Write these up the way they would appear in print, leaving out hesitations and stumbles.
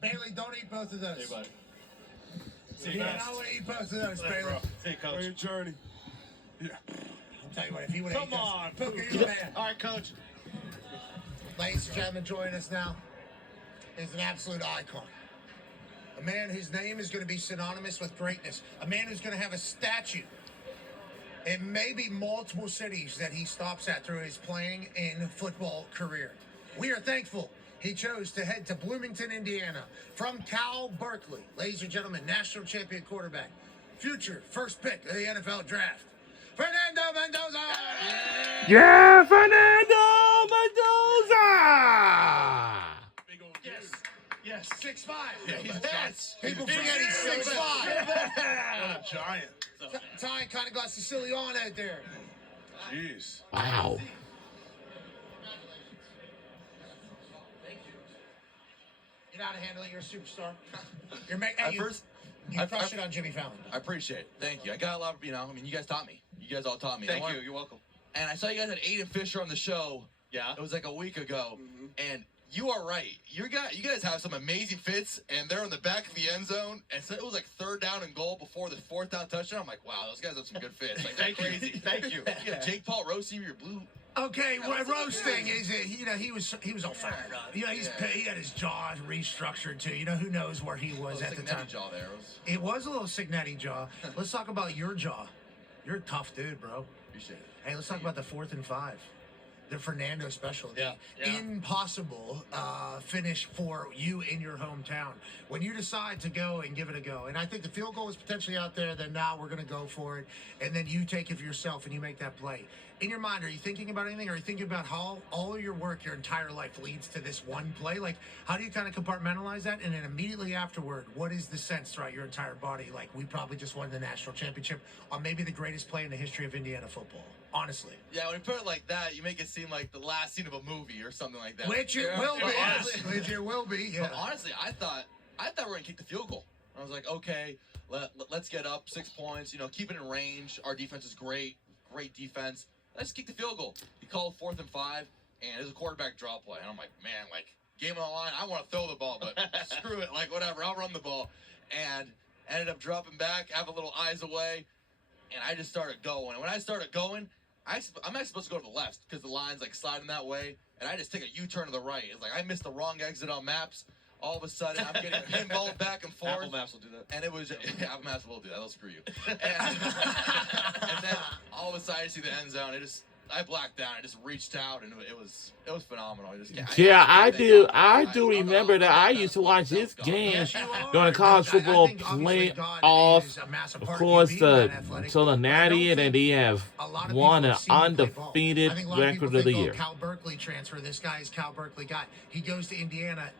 Bailey, don't eat both of those. Hey, buddy. You don't want to eat both of those, Bailey. Hey, coach. On your journey. Yeah. I'll tell you what, if you would have Come on. Booker, you're the man. All right, coach. Ladies and gentlemen, joining us now is an absolute icon. A man whose name is going to be synonymous with greatness. A man who's going to have a statue in maybe multiple cities that he stops at through his playing and football career. We are thankful he chose to head to Bloomington, Indiana from Cal Berkeley. Ladies and gentlemen, national champion quarterback, future first pick of the NFL draft, Fernando Mendoza! Yeah, Fernando Mendoza! Big old yes. Yes. 6'5". Yes. People forget he's 6'5". What a giant. Ty kind of got Sicilian out there. Jeez. Wow. You know how to handle it. You're a superstar. You're making. You crushed it on Jimmy Fallon. I appreciate it. Thank you. I got a lot of, you guys taught me. You guys all taught me. Thank you. You're welcome. And I saw you guys had Aiden Fisher on the show. Yeah. It was like a week ago. And you are right. You guys have some amazing fits, and they're in the back of the end zone. And so it was like 3rd down and goal before the 4th down touchdown. I'm like, wow, those guys have some good fits. Like, Thank they're you. crazy. Thank you. Yeah, Jake Paul roasting your blue. Okay, what roasting is it? He was all fired up. He had his jaw restructured too. Who knows where he was at the time. Jaw there. It was a little Signetti jaw. Let's talk about your jaw. You're a tough dude, bro. Appreciate it. Hey, let's talk about the 4th and 5. The Fernando special. Yeah. Impossible finish for you in your hometown. When you decide to go and give it a go, and I think the field goal is potentially out there, then now we're going to go for it, and then you take it for yourself and you make that play. In your mind, are you thinking about anything? Are you thinking about how all of your work, your entire life leads to this one play? Like, how do you kind of compartmentalize that? And then immediately afterward, what is the sense throughout your entire body? Like, we probably just won the national championship on maybe the greatest play in the history of Indiana football. Honestly. Yeah, when you put it like that, you make it seem like the last scene of a movie or something like that. Which it will be. Which it will be, yeah. But honestly, I thought we were going to kick the field goal. I was like, okay, let's get up 6 points, keep it in range. Our defense is great defense. Let's kick the field goal. He called 4th and 5, and it was a quarterback draw play. And I'm like, man, game on the line. I want to throw the ball, but screw it. Whatever. I'll run the ball. And ended up dropping back, have a little eyes away, and I just started going. And when I started going, I'm actually supposed to go to the left because the line's sliding that way, and I just take a U-turn to the right. It's like I missed the wrong exit on maps. All of a sudden, I'm getting pinballed back and forth. Apple Maps will do that. And it was Apple Maps will do that. They'll screw you. And then all of a sudden, I see the end zone. I blacked out. I just reached out, and it was phenomenal. I do remember that. I used to watch his games during college football playoffs. Of course, the Natty, and then they have won an undefeated record of the year. Cal Berkeley transfer. This guy is Cal Berkeley guy. He goes to Indiana.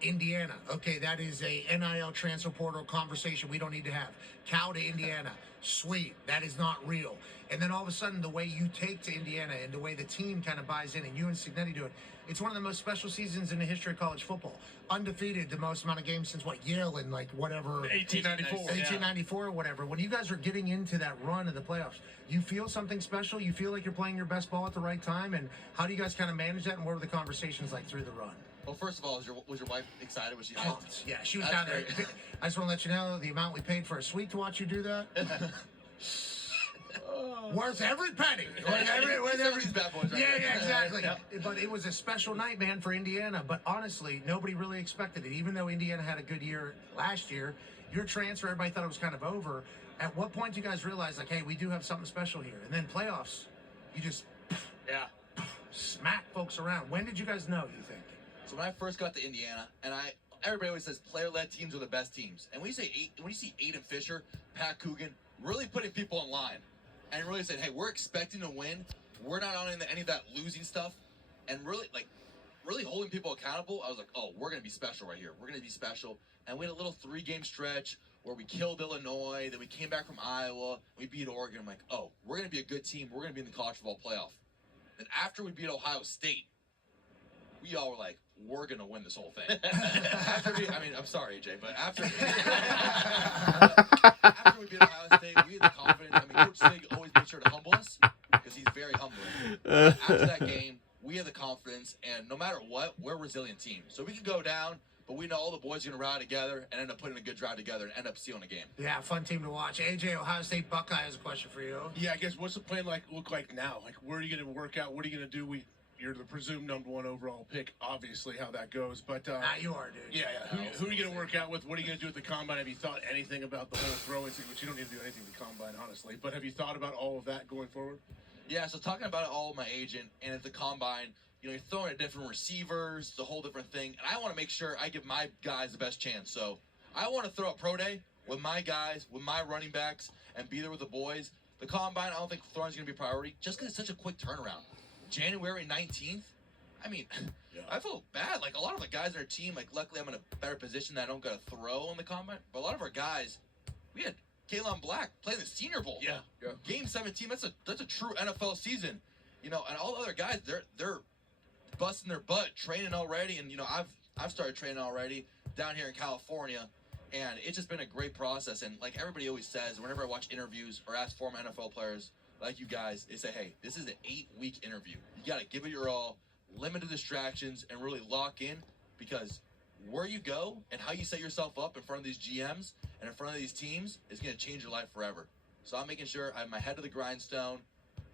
Okay, that is a NIL transfer portal conversation we don't need to have. Cal to Indiana. Sweet. That is not real. And then all of a sudden, the way you take to Indiana and the way the team kind of buys in, and you and Signetti do it, it's one of the most special seasons in the history of college football. Undefeated, the most amount of games since Yale in 1894 or whatever. When you guys are getting into that run of the playoffs, you feel something special? You feel like you're playing your best ball at the right time? And how do you guys kind of manage that? And what were the conversations like through the run? Well, first of all, was your wife excited? Was she? Yeah, she was down there. I just want to let you know the amount we paid for a suite to watch you do that. Worth every penny. Worth every bad boys right yeah, exactly. Yep. But it was a special night, man, for Indiana. But honestly, nobody really expected it. Even though Indiana had a good year last year, your transfer, everybody thought it was kind of over. At what point do you guys realize, hey, we do have something special here? And then playoffs, you just smack folks around. When did you guys know, you think? So when I first got to Indiana, and everybody always says player-led teams are the best teams. And when you see Aiden Fisher, Pat Coogan, really putting people in line, and really said, hey, we're expecting to win. We're not on any of that losing stuff, and really holding people accountable. I was like, oh, we're gonna be special right here. We're gonna be special. And we had a little 3-game stretch where we killed Illinois. Then we came back from Iowa. We beat Oregon. I'm like, oh, we're gonna be a good team. We're gonna be in the college football playoff. Then after we beat Ohio State, we all were like, we're going to win this whole thing. I'm sorry, AJ, but after we beat Ohio State, we had the confidence. Coach Sig always makes sure to humble us because he's very humbling. After that game, we had the confidence, and no matter what, we're a resilient team. So we could go down but we know all the boys are going to ride together and end up putting a good drive together and end up sealing a game. Yeah, fun team to watch. AJ, Ohio State Buckeye has a question for you. Yeah, I guess what's the plan look like now? Like, where are you going to work out? What are you going to do? You're the presumed number 1 overall pick, obviously, how that goes. But You are, dude. yeah. Who are you going to work out with? What are you going to do at the combine? Have you thought anything about the whole throwing thing? Which you don't need to do anything at the combine, honestly. But have you thought about all of that going forward? Yeah, so talking about it all with my agent and at the combine, you're throwing at different receivers, it's a whole different thing. And I want to make sure I give my guys the best chance. So I want to throw a pro day with my guys, with my running backs, and be there with the boys. The combine, I don't think throwing is going to be a priority just because it's such a quick turnaround. January 19th, I mean, I feel bad. Like, a lot of the guys on our team, like, luckily I'm in a better position that I don't got to throw on the combine. But a lot of our guys, we had Kalen Black playing the Senior Bowl. Yeah. Game 17, that's a true NFL season. And all the other guys, they're busting their butt training already, and I've started training already down here in California, and it's just been a great process. And like everybody always says, whenever I watch interviews or ask former NFL players like you guys, they say, hey, this is an 8-week interview. You got to give it your all, limit the distractions, and really lock in, because where you go and how you set yourself up in front of these GMs and in front of these teams is going to change your life forever. So I'm making sure I have my head to the grindstone.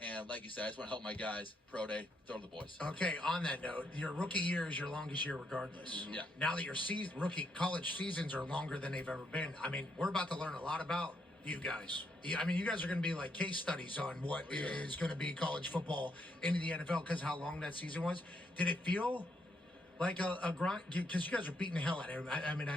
And like you said, I just want to help my guys, pro day, throw to the boys. Okay, on that note, your rookie year is your longest year regardless. Yeah. Now that your rookie college seasons are longer than they've ever been, I mean, we're about to learn a lot about you guys. I mean, you guys are going to be like case studies on what is going to be college football into the NFL because how long that season was. Did it feel like a grind? Because you guys are beating the hell out of it. I mean,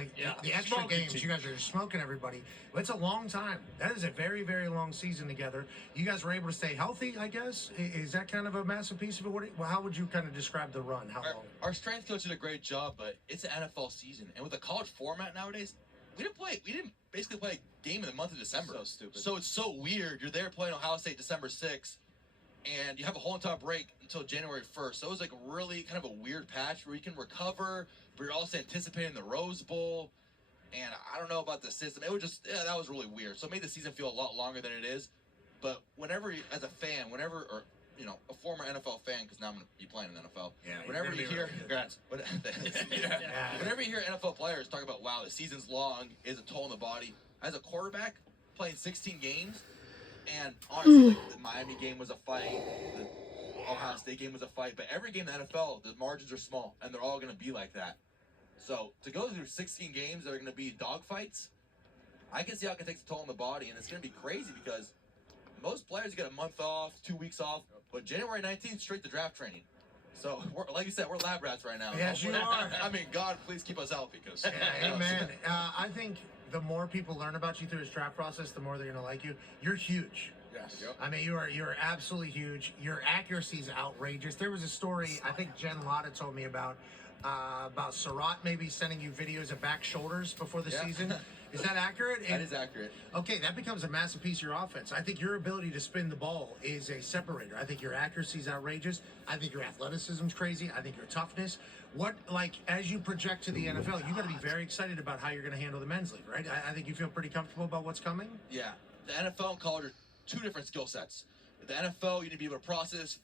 the extra Smoking games, team. you guys are smoking everybody. But it's a long time. That is a very, very long season together. You guys were able to stay healthy, I guess. Is that kind of a massive piece of it? How would you kind of describe the run? How long? Our strength coach did a great job, but it's an NFL season, and with the college format nowadays, we didn't basically play a game in the month of December. So stupid. So it's so weird. You're there playing Ohio State December 6th, and you have a whole entire break until January 1st. So it was like really kind of a weird patch where you can recover, but you're also anticipating the Rose Bowl. And I don't know about the system. It was just, that was really weird. So it made the season feel a lot longer than it is. But whenever, as a fan, or a former NFL fan, because now I'm going to be playing in the NFL. Yeah, Whenever you hear, congrats. Yeah. Whenever you hear NFL players talk about, wow, the season's long, is a toll on the body. As a quarterback, playing 16 games, and honestly, like, the Miami game was a fight, the Ohio State game was a fight, but every game in the NFL, the margins are small, and they're all going to be like that. So to go through 16 games that are going to be dogfights, I can see how it can take a toll on the body, and it's going to be crazy because most players get a month off, 2 weeks off, but January 19th, straight to draft training. So, like you said, we're lab rats right now. Yes, you are. I mean, God, please keep us healthy. Because Yeah, amen. I think the more people learn about you through this draft process, the more they're going to like you. You're huge. Yes. I mean, you're absolutely huge. Your accuracy is outrageous. There was a story I think Jen Lotta told me about Surratt maybe sending you videos of back shoulders before the season. Is that accurate? That is accurate. Okay, that becomes a massive piece of your offense. I think your ability to spin the ball is a separator. I think your accuracy is outrageous. I think your athleticism is crazy. I think your toughness. As you project to the NFL, you got to be very excited about how you're going to handle the men's league, right? I think you feel pretty comfortable about what's coming. Yeah, the NFL and college are two different skill sets. The NFL, you need to be able to process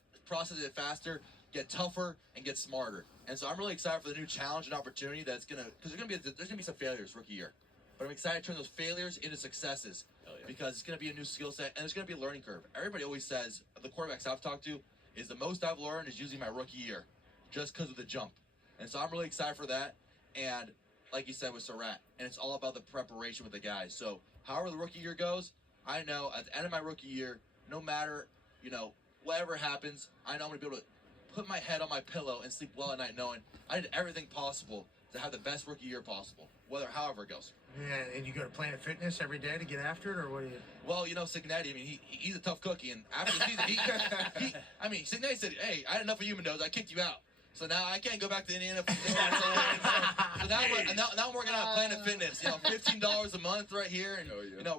it faster, get tougher, and get smarter. And so I'm really excited for the new challenge and opportunity that's because there's gonna be some failures rookie year, but I'm excited to turn those failures into successes because it's gonna be a new skill set and there's gonna be a learning curve. Everybody always says the quarterbacks I've talked to is the most I've learned is using my rookie year, just because of the jump. And so I'm really excited for that. And like you said with Surratt, and it's all about the preparation with the guys. So however the rookie year goes, I know at the end of my rookie year, no matter whatever happens, I know I'm gonna be able to put my head on my pillow and sleep well at night knowing I did everything possible to have the best rookie year possible, however it goes. Yeah, and you go to Planet Fitness every day to get after it, or what do you? Well, Signetti, I mean, he's a tough cookie, and after the season, Signetti said, hey, I had enough of you, Mendoza, I kicked you out. So now I can't go back to Indiana. So now I'm working out Planet Fitness, $15 a month right here, and,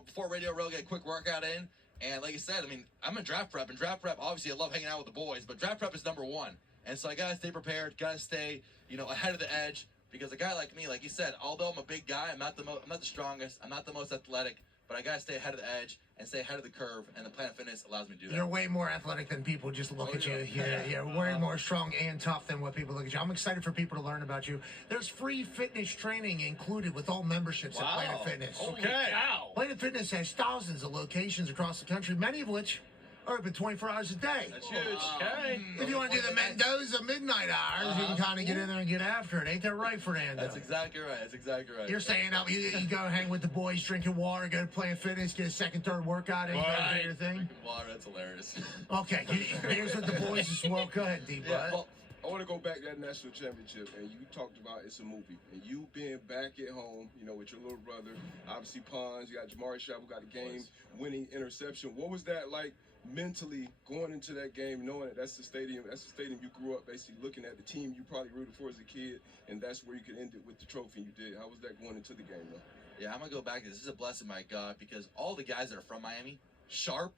before Radio Row, get a quick workout in. And like I said, I mean, I'm in draft prep, and draft prep, obviously, I love hanging out with the boys, but draft prep is number one. And so I got to stay prepared, got to stay, ahead of the edge, because a guy like me, like you said, although I'm a big guy, I'm not the strongest, I'm not the most athletic, but I gotta stay ahead of the edge and stay ahead of the curve, and the Planet Fitness allows me to do that. You're way more athletic than people just look at you. You're way more strong and tough than what people look at you. I'm excited for people to learn about you. There's free fitness training included with all memberships at Planet Fitness. Okay. Planet Fitness has thousands of locations across the country, many of which are open 24 hours a day. That's huge. Okay. If you want to do the Mendoza midnight hours, you can kind of get in there and get after it. Ain't that right, Fernando? That's exactly right. That's exactly right. You're staying up. You go hang with the boys, drinking water, go to Planet Fitness, get a second, third workout, and do your thing. Water, that's hilarious. Okay, here's what the boys as well. Go ahead, D-Bud. Yeah, well, I want to go back to that national championship, and you talked about it's a movie, and you being back at home, with your little brother, obviously Pons, you got Jamari Shop, who got a game-winning interception. What was that like mentally going into that game, knowing that that's the stadium you grew up basically looking at, the team you probably rooted for as a kid, and that's where you could end it with the trophy, and you did. How was that going into the game, though? Yeah, I'm going to go back. This is a blessing, my God, because all the guys that are from Miami, Sharp,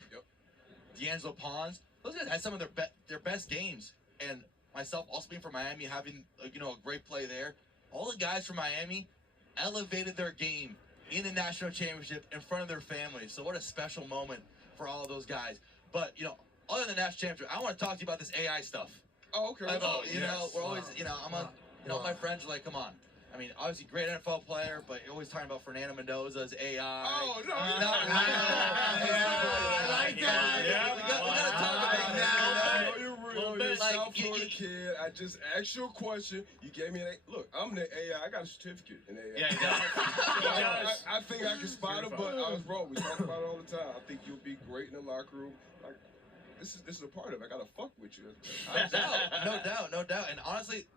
D'Angelo Pons, those guys had some of their best games, and myself also being from Miami, having a great play there, all the guys from Miami elevated their game in the national championship in front of their families. So what a special moment for all of those guys. But other than the national championship, I want to talk to you about this AI stuff. Oh, okay. We're always, I'm on, my friends are like, come on. I mean, obviously, great NFL player, but you're always talking about Fernando Mendoza's AI. Oh, no. I like that. We gotta talk about that. You're real. You're a South Florida kid. I just asked you a question. You gave me an look. I'm the AI. I got a certificate in AI. Yeah, he does. I think I can spot him, but I was wrong. We talk about it all the time. I think you'll be great in the locker room. Like, this is a part of it. I gotta fuck with you. No doubt. And honestly,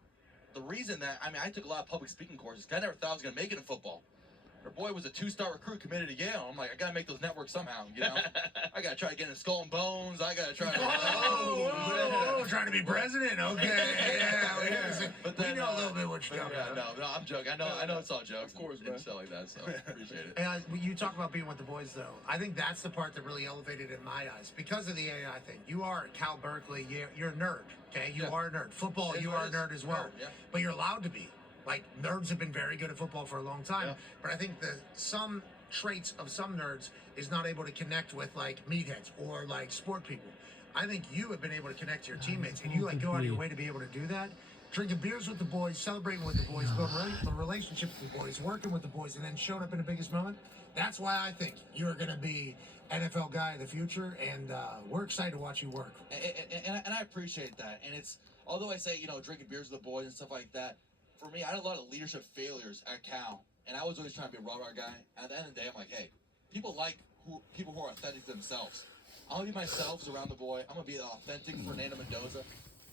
the reason that I took a lot of public speaking courses because I never thought I was gonna make it in football. Our boy was a 2-star recruit committed to Yale. I'm like, I gotta make those networks somehow. I gotta try to get in Skull and Bones. I gotta try to. Trying to be president. Okay. But then, we know a little bit what you're talking about. No, I'm joking. I know it's all jokes. Of course, and man. stuff like that. So appreciate it. And you talk about being with the boys, though. I think that's the part that really elevated in my eyes because of the AI thing. You are at Cal Berkeley. You're a nerd. Okay, you are a nerd. Football, you are a nerd as well. Yeah. But you're allowed to be. Like, nerds have been very good at football for a long time. Yeah. But I think some traits of some nerds is not able to connect with, like, meatheads or, like, sport people. I think you have been able to connect to your teammates, and you, like, go out of your way to be able to do that. Drinking beers with the boys, celebrating with the boys, building a relationship with the boys, working with the boys, and then showing up in the biggest moment. That's why I think you're going to be NFL guy of the future, and we're excited to watch you work. And I appreciate that. And it's, although I say, drinking beers with the boys and stuff like that, for me, I had a lot of leadership failures at Cal, and I was always trying to be a rah-rah guy. And at the end of the day, I'm like, hey, people who are authentic to themselves. I'm gonna be myself around the boy. I'm gonna be the authentic Fernando Mendoza,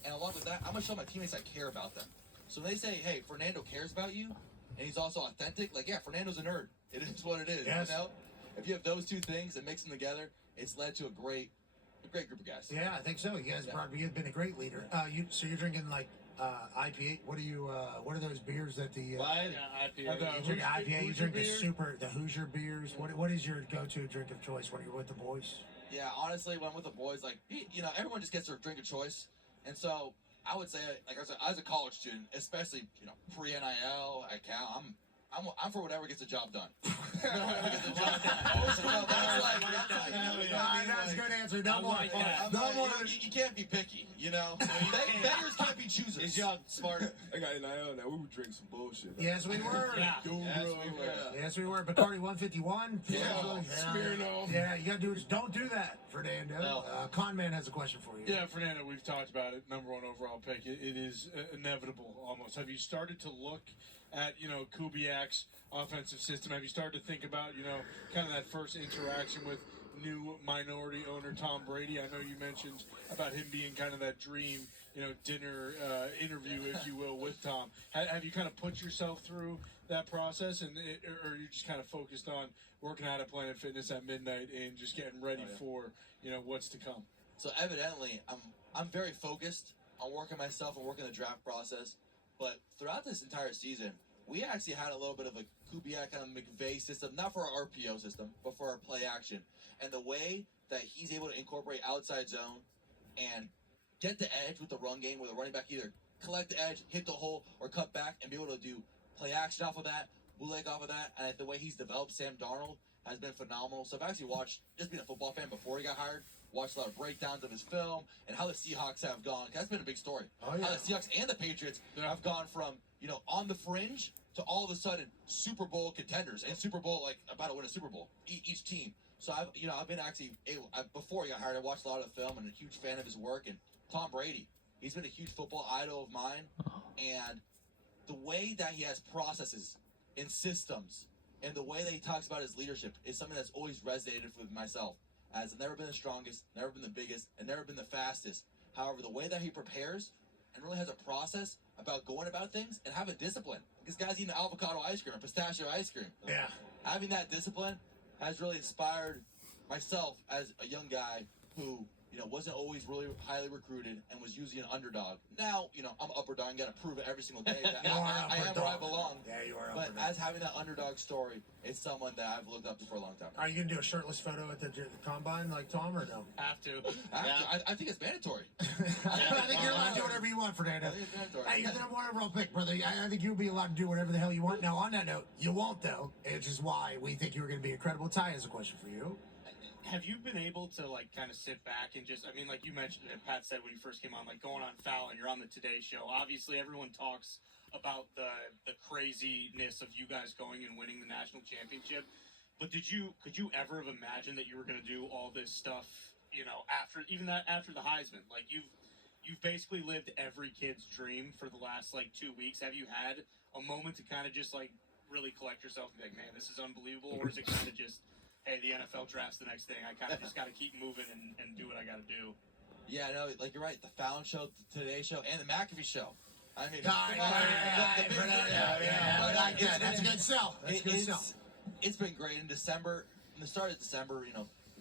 and along with that, I'm gonna show my teammates I care about them. So when they say, hey, Fernando cares about you, and he's also authentic, like, yeah, Fernando's a nerd. It is what it is. Yes. If you have those two things and mix them together, it's led to a great group of guys. Yeah, I think so. You guys you've been a great leader. So you're drinking like IPA. What are those beers that the IPA. you drink IPA? You drink the Hoosier beers. What is your go-to drink of choice when you're with the boys? Yeah, honestly, when I'm with the boys, like, everyone just gets their drink of choice, and so I would say, like I said, as a college student, especially pre-NIL at Cal, I'm for whatever gets the job done. Whatever gets the job done. That's a good answer. No more. You can't be picky, Beggars can't be choosers. His job smart. I got NIL now. We would drink some bullshit. Yes, we were. Yes, we were. Bacardi 151. Smirnoff. Yeah, you gotta do it. Don't do that, Fernando. No. Con Man has a question for you. Yeah, Fernando, we've talked about it. Number one overall pick. It is inevitable almost. Have you started to look at Kubiak's offensive system? Have you started to think about kind of that first interaction with new minority owner Tom Brady? I know you mentioned about him being kind of that dream dinner interview, if you will, with Tom. Have you kind of put yourself through that process, or are you just kind of focused on working out at Planet Fitness at midnight and just getting ready for what's to come? So evidently, I'm very focused on working myself and working the draft process. But throughout this entire season, we actually had a little bit of a Kubiak kind of McVay system, not for our RPO system, but for our play action. And the way that he's able to incorporate outside zone and get the edge with the run game, where the running back either collect the edge, hit the hole, or cut back, and be able to do play action off of that, bootleg off of that, and the way he's developed Sam Darnold has been phenomenal. So I've actually watched, just being a football fan before he got hired, watched a lot of breakdowns of his film and how the Seahawks have gone. That's been a big story. Oh, yeah. How the Seahawks and the Patriots have gone from, on the fringe to all of a sudden Super Bowl contenders and Super Bowl, like about to win a Super Bowl, each team. So I've been actually able, before he got hired, I watched a lot of the film and a huge fan of his work. And Tom Brady, he's been a huge football idol of mine. And the way that he has processes and systems and the way that he talks about his leadership is something that's always resonated with myself. As I've never been the strongest, never been the biggest, and never been the fastest. However, the way that he prepares and really has a process about going about things and have a discipline. This guy's eating avocado ice cream or pistachio ice cream. Yeah. Having that discipline has really inspired myself as a young guy who, wasn't always really highly recruited and was usually an underdog. Now, I'm upper dog and got to prove it every single day that I am where I belong. Yeah, you are. But as having that underdog story, it's someone that I've looked up to for a long time. Are you gonna do a shirtless photo at the combine like Tom or no? Have to. I think it's mandatory. I think you're allowed to do whatever you want, Fernando. I think it's mandatory. Hey, you're the number one overall pick, brother. I think you'll be allowed to do whatever the hell you want. Now, on that note, you won't though, which is why we think you were gonna be incredible. Ty has a question for you. Have you been able to kind of sit back and just, like you mentioned, and Pat said when you first came on, going on foul and you're on the Today Show. Obviously, everyone talks about the craziness of you guys going and winning the national championship. But could you ever have imagined that you were going to do all this stuff, after the Heisman? Like you've basically lived every kid's dream for the last 2 weeks. Have you had a moment to kind of just really collect yourself and be like, man, this is unbelievable, or is it kind of just, hey, the NFL draft's the next thing. I kind of just got to keep moving and do what I got to do. Yeah, no, you're right. The Fallon Show, the Today Show, and the McAfee Show. I mean, That's a good sell. That's a good sell. It's been great in December. In the start of December,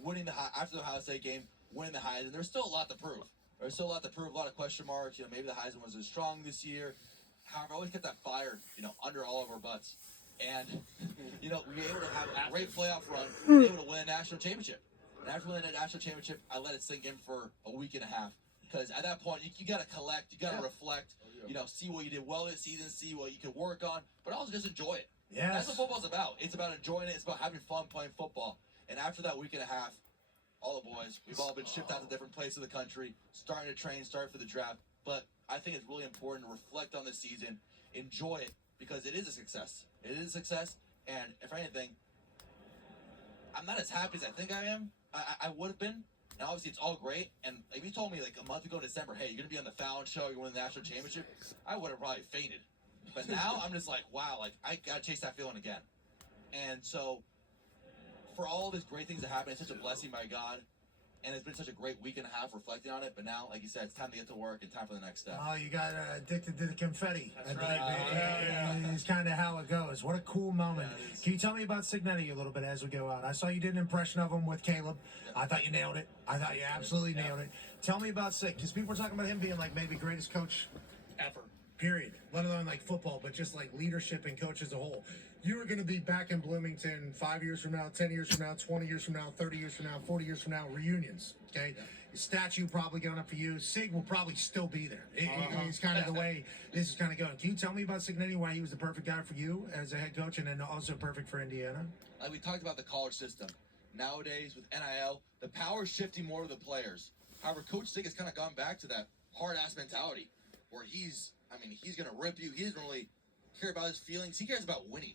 winning after the Ohio State game, winning the Heisman. There's still a lot to prove. There's still a lot to prove. A lot of question marks. Maybe the Heisman wasn't as strong this year. However, I always kept that fire, under all of our butts. And, we were able to have a great playoff run. We were able to win a national championship. And after winning a national championship, I let it sink in for a week and a half. Because at that point, you got to collect, you got to reflect, see what you did well this season, see what you could work on, but also just enjoy it. Yes. That's what football's about. It's about enjoying it. It's about having fun playing football. And after that week and a half, all the boys, we've all been shipped out to different places of the country, starting to train, start for the draft. But I think it's really important to reflect on the season, enjoy it, because it is a success. It is a success, and if anything, I'm not as happy as I think I am. I would have been. And obviously, it's all great. And if you told me a month ago in December, hey, you're going to be on the Fallon Show, you're winning the national championship, I would have probably fainted. But now I'm just like, wow, I got to chase that feeling again. And so, for all these great things that happen, it's such a blessing by God. And it's been such a great week and a half reflecting on it. But now, like you said, it's time to get to work and time for the next step. Oh, you got addicted to the confetti. That's right. It's kind of how it goes. What a cool moment. Can you tell me about Signetti a little bit as we go out? I saw you did an impression of him with Caleb. I thought you nailed it. I thought you absolutely nailed it. Tell me about Sig, because people were talking about him being maybe greatest coach Ever. period, let alone football, but just leadership and coach as a whole. You are going to be back in Bloomington 5 years from now, 10 years from now, 20 years from now, 30 years from now, 40 years from now, reunions, okay? Your statue probably going up for you. Sig will probably still be there. It's kind of the way this is kind of going. Can you tell me about Signetti, why he was the perfect guy for you as a head coach and then also perfect for Indiana? Like we talked about the college system. Nowadays, with NIL, the power is shifting more to the players. However, Coach Sig has kind of gone back to that hard-ass mentality where he's going to rip you. He doesn't really care about his feelings. He cares about winning.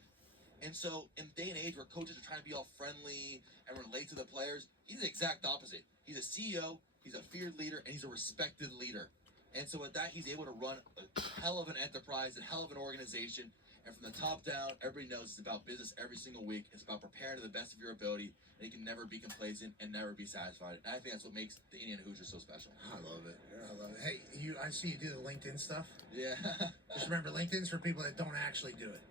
And so, in the day and age where coaches are trying to be all friendly and relate to the players, he's the exact opposite. He's a CEO, he's a feared leader, and he's a respected leader. And so with that, he's able to run a hell of an enterprise, a hell of an organization. And from the top down, everybody knows it's about business every single week. It's about preparing to the best of your ability, and you can never be complacent and never be satisfied. And I think that's what makes the Indiana Hoosiers so special. I love it. I love it. Hey, I see you do the LinkedIn stuff. Yeah. Just remember, LinkedIn's for people that don't actually do it.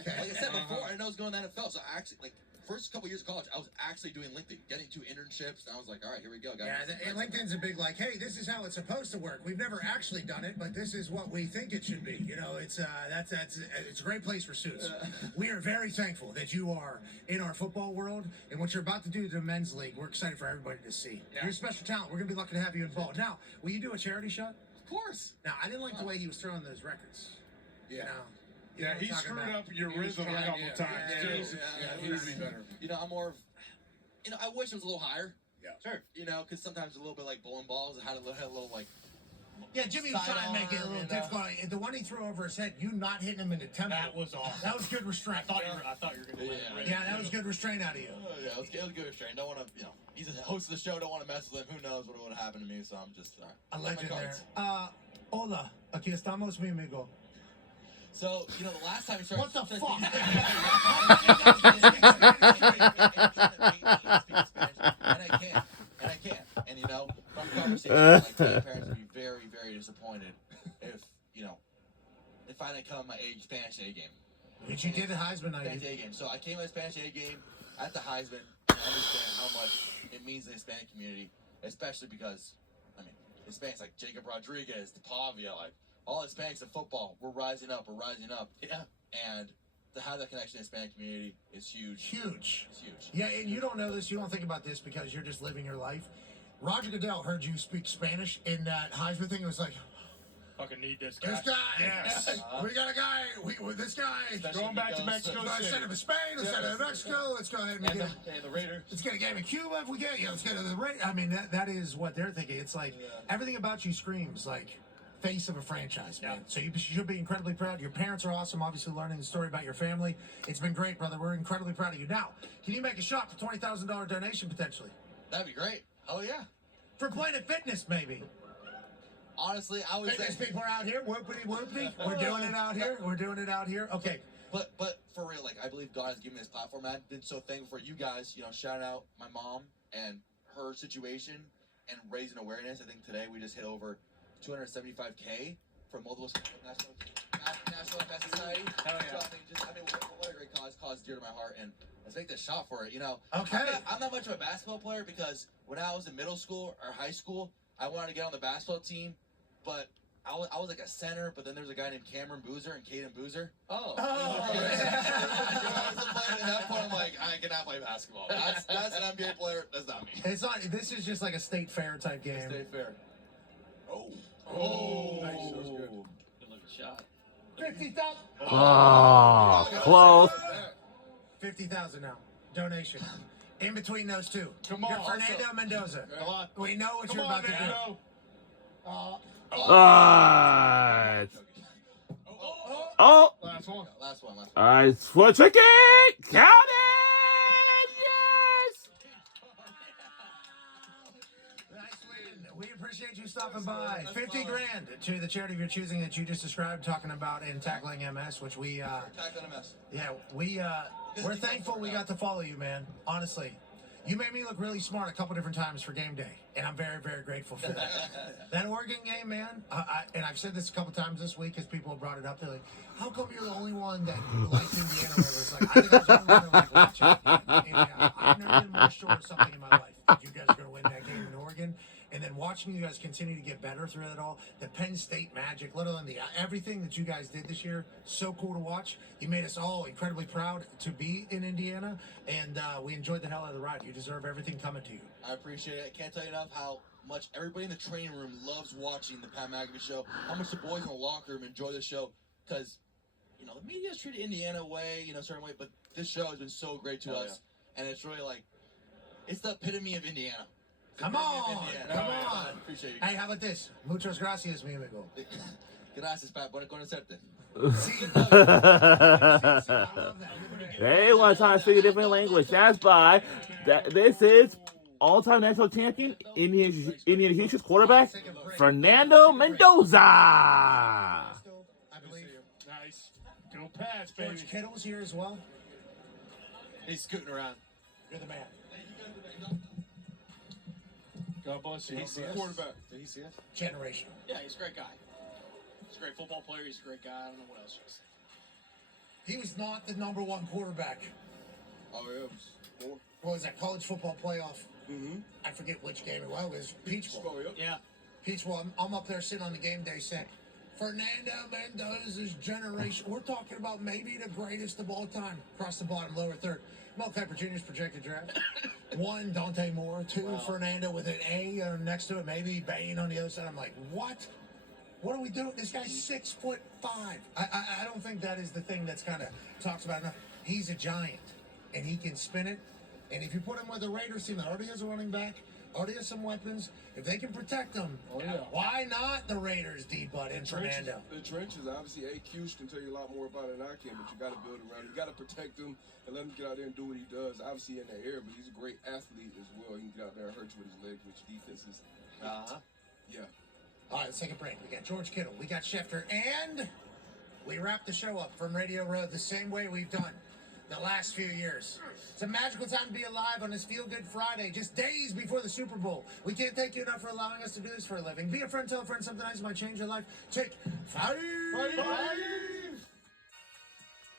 Okay. Like I said before, I know I was going to the NFL, so I actually, first couple years of college, I was actually doing LinkedIn, getting 2 internships, and I was like, all right, here we go. And LinkedIn's a big hey, this is how it's supposed to work. We've never actually done it, but this is what we think it should be. It's it's a great place for suits. We are very thankful that you are in our football world, and what you're about to do to the men's league, we're excited for everybody to see. Yeah. You're a special talent. We're gonna be lucky to have you involved. Now, will you do a charity shot? Of course. Now, I didn't like the way he was throwing those records. Yeah. Yeah, he screwed up your rhythm a couple times too. He needs to be better. You know, I'm more of, you know, I wish it was a little higher. Yeah. Sure. You know, because sometimes a little bit like bowling balls, I had a little like. Yeah, Jimmy was trying to make it a little Sidearm, difficult. The one he threw over his head, you not hitting him in the temple. That was awesome. That was good restraint. I thought you were going to win. Yeah, that was good restraint out of you. Yeah, it was good restraint. Don't want to, you know, he's a host of the show. Don't want to mess with him. Who knows what would have happened to me? So I'm just A legend there. Hola, aquí estamos, mi amigo. So, you know, the last time we started. What the fuck? And I can't. And, you know, from conversations, like, parents would be very, very disappointed if, you know, if I didn't come my Spanish A game. Which you did at Heisman night. Spanish A game. So I came to my Spanish A game at the Heisman, and I understand how much it means in the Hispanic community, especially because, I mean, Hispanics like Jacob Rodriguez, Pavia, like, all Hispanics in football, we're rising up. Yeah. And to have that connection in the Hispanic community is huge. Huge. It's huge. Yeah, and you don't know this, you don't think about this because you're just living your life. Roger Goodell heard you speak Spanish in that Heisman thing. It was like, Fucking need this guy. this guy, Yes. we got a guy, this guy. Going back to Mexico Let's City. send him to Spain, let's send him to Mexico, let's go ahead and get the Raiders. let's get a game in Cuba if we get, let's get to the rate. I mean, that is what they're thinking. It's like everything about you screams like face of a franchise, man. Yeah. So you should be incredibly proud. Your parents are awesome, obviously learning the story about your family. It's been great, brother. We're incredibly proud of you. Now, can you make a shot for $20,000 donation potentially? That'd be great. Oh, yeah. For Planet Fitness, maybe. Honestly, I would Fitness say. people are out here, whoopity whoopity. We're doing it out here. We're doing it out here. Okay. But for real, like, I believe God has given me this platform. I've been so thankful for you guys, you know, shout out my mom and her situation and raising awareness. I think today we just hit over 275K for multiple National MS Society. Hell yeah. So, I mean, what a great cause dear to my heart, and let's make this shot for it, you know. Okay. I'm not much of a basketball player because when I was in middle school or high school, I wanted to get on the basketball team, but I was like a center, but then there's a guy named Cameron Boozer and Caden Boozer. Oh. At that point, I'm like, I cannot play basketball. That's an NBA player. That's not me. It's not. This is just like a state fair type game. Stay fair. Oh, nice. That was good. Good looking shot. 50,000. Oh, close. 50,000 now. Donation. In between those two. Come on. You're Fernando Mendoza. Come on. We know what Come you're on, about to do. Nando. Alright. Oh, Last one. Last one. alright, for ticket! Count it! Yes! Nice win. We appreciate you stopping by. 50 grand to the charity of your choosing that you just described, talking about and tackling MS, which we, Tackle on a mess. yeah, we're thankful we got to follow you, man. Honestly. You made me look really smart a couple different times for game day, and I'm very, very grateful for that. That Oregon game, man, and I've said this a couple times this week as people have brought it up. They're like, how come you're the only one that likes Indiana? Where it's like, I think I was the only one that liked watching it. And, I've never been more sure of something in my life that you guys are going to win that game in Oregon. And then watching you guys continue to get better through it all, the Penn State magic, let alone everything that you guys did this year, so cool to watch. You made us all incredibly proud to be in Indiana, and we enjoyed the hell out of the ride. You deserve everything coming to you. I appreciate it. I can't tell you enough how much everybody in the training room loves watching the Pat McAfee show, how much the boys in the locker room enjoy the show, because, you know, the media's treated Indiana away, you know, a certain way, but this show has been so great to us, and it's really like, it's the epitome of Indiana. Come on, come on. Appreciate you. Hey, how about this? Muchas gracias, mi amigo. Gracias, Pat. Buena conocerte. See, I love that. They want to try to speak a different language. That's by. This is all-time national champion, Indiana Houston's quarterback, Fernando Mendoza. I believe Nice. Go Pats, baby. George Kittle's here as well. He's scooting around. You're the man. God bless you. Did he see us? Quarterback. Did he see us? Generational. Yeah, he's a great guy. He's a great football player. He's a great guy. I don't know what else to say. He was not the number one quarterback. Oh, yeah. It was more. What was that, college football playoff? Mm-hmm. I forget which game it was. It was Peach Bowl. Oh, yep. Yeah. Peach Bowl. I'm up there sitting on the game day set. Fernando Mendoza's generation. We're talking about maybe the greatest of all time. Across the bottom, lower third. Mel Kiper Jr.'s projected draft. 1, Dante Moore. 2, Fernando with an A next to it. Maybe Bain on the other side. I'm like, what? What are we doing? This guy's 6'5". I don't think that is the thing that's kind of talks about enough. He's a giant, and he can spin it. And if you put him with a Raiders team that already has a running back, already has some weapons, if they can protect him, why not the Raiders, D-Bud and Fernando? The trenches, obviously, AQ can tell you a lot more about it than I can, but you got to build around him. You got to protect him and let him get out there and do what he does. Obviously, in the air, but he's a great athlete as well. He can get out there and hurt you with his legs, which defenses. Yeah. All right, let's take a break. We got George Kittle, we got Schefter, and we wrap the show up from Radio Row the same way we've done the last few years. It's a magical time to be alive on this Feel Good Friday, just days before the Super Bowl. We can't thank you enough for allowing us to do this for a living. Be a friend, tell a friend something nice might change your life. Take 5.